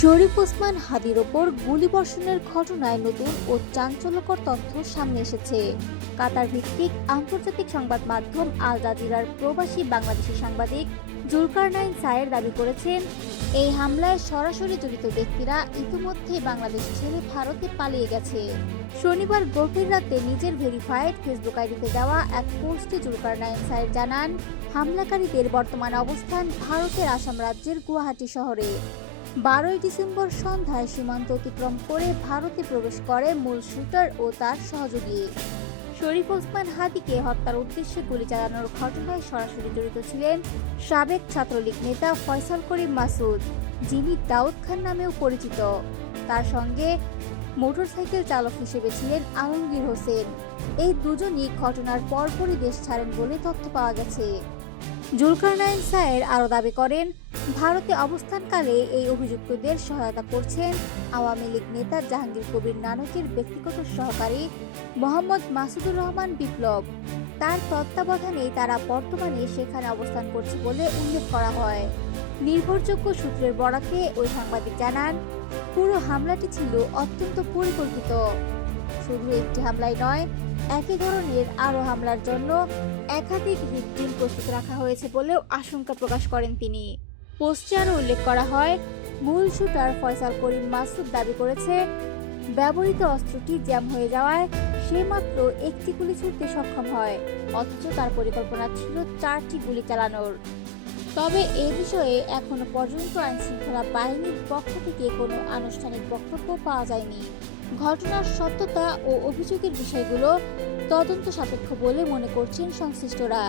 শরীফ ওসমান হাদির ওপর গুলিবর্ষণের ঘটনায় নতুন ও চাঞ্চল্যকর তথ্য সামনে এসেছে। কাতার ভিত্তিক আন্তর্জাতিক সংবাদ মাধ্যম আল জাজিরার প্রবাসী বাংলাদেশি সাংবাদিক জুলকারনাইন সায়ের দাবি করেছেন, এই হামলায় সরাসরি জড়িত ব্যক্তিরা ইতিমধ্যে বাংলাদেশ ছেড়ে ভারতে পালিয়ে গেছে। শনিবার গভীর রাতে নিজের ভেরিফাইড ফেসবুক আইডিতে দেওয়া এক পোস্টে জুলকারনাইন সায়ের জানান, হামলাকারীদের বর্তমান অবস্থান ভারতের আসাম রাজ্যের গুয়াহাটি শহরে। 12 ডিসেম্বর সন্ধ্যায় সীমান্ত অতিক্রম করে ভারতে প্রবেশ করে মূল শুটার ও তার সহযোগী। শরীফ ওসমান হাদিকে হত্যার উদ্দেশ্যে গুলি চালানোর ঘটনায় সরাসরি জড়িত ছিলেন সাবেক ছাত্রলীগ নেতা ফয়সাল করিম মাসুদ, যিনি দাউদ খান নামেও পরিচিত। তার সঙ্গে মোটরসাইকেল চালক হিসেবে ছিলেন আলমগীর হোসেন। এই দুজনই ঘটনার পরপরই দেশ ছাড়েন বলে তথ্য পাওয়া গেছে। জুলকারনাইন সায়ের আরও দাবি করেন, ভারতে অবস্থানকালে এই অভিযুক্তদের সহায়তা করছেন আওয়ামী লীগ নেতা জাহাঙ্গীর কবির নানকের ব্যক্তিগত সহকারী মোহাম্মদ মাসুদুর রহমান বিপ্লব। তার তত্ত্বাবধানেই তারা বর্তমানে সেখানে অবস্থান করছে বলে উল্লেখ করা হয়। নির্ভরযোগ্য সূত্রের বরাতে ওই সাংবাদিক জানান, পুরো হামলাটি ছিল অত্যন্ত পরিকল্পিত। শুধু একটি হামলাই নয়, একই ধরনের আরও হামলার জন্য একাধিক হিট টিম প্রস্তুত রাখা হয়েছে বলেও আশঙ্কা প্রকাশ করেন তিনি। পোস্টে আরও উল্লেখ করা হয়, মূল শুটার ফয়সাল করিম মাসুদ দাবি করেছে, ব্যবহৃত অস্ত্রটি জ্যাম হয়ে যাওয়ায় সে মাত্র একটি গুলি ছুড়তে সক্ষম হয়, অথচ তার পরিকল্পনা ছিল 4টি গুলি চালানোর। তবে এ বিষয়ে এখনো পর্যন্ত আইনশৃঙ্খলা বাহিনীর পক্ষ থেকে কোনো আনুষ্ঠানিক বক্তব্য পাওয়া যায়নি। ঘটনার সত্যতা ও অভিযোগের বিষয়গুলো তদন্ত সাপেক্ষ বলে মনে করছেন সংশ্লিষ্টরা।